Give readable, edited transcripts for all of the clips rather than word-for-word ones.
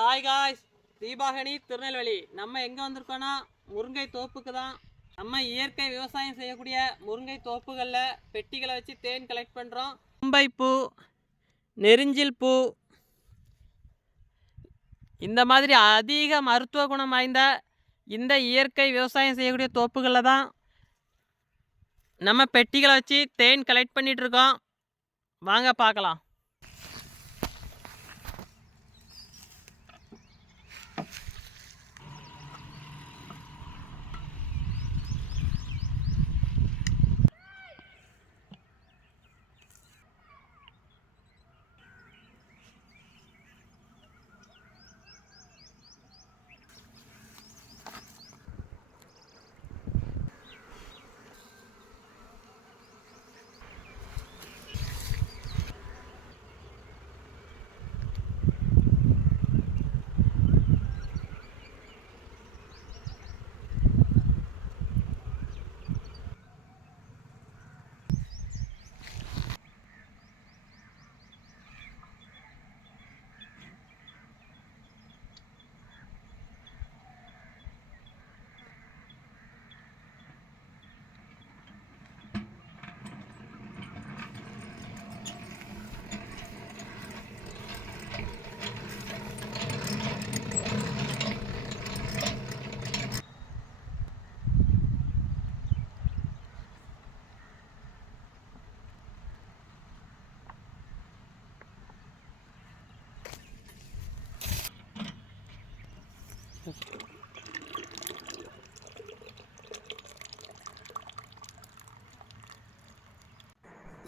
Hi guys, தீபாகனி Tirunelveli. நம்ம எங்கே வந்திருக்கோன்னா முருங்கை தோப்புக்கு தான். நம்ம இயற்கை விவசாயம் செய்யக்கூடிய முருங்கை தோப்புகளில் பெட்டிகளை வச்சு தேன் கலெக்ட் பண்ணுறோம். மும்பை பூ, நெரிஞ்சில் பூ, இந்த மாதிரி அதிக மருத்துவ குணம் வாய்ந்த இந்த இயற்கை விவசாயம் செய்யக்கூடிய தோப்புகளில் தான் நம்ம பெட்டிகளை வச்சு தேன் கலெக்ட் பண்ணிகிட்ருக்கோம். வாங்க பார்க்கலாம்.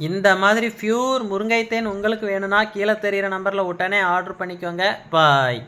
இந்த மாதிரி பியூர் முருங்கை தேன் உங்களுக்கு வேணும்னா கீழே தெரிகிற நம்பரில் உடனே ஆர்டர் பண்ணிக்கோங்க. பாய்.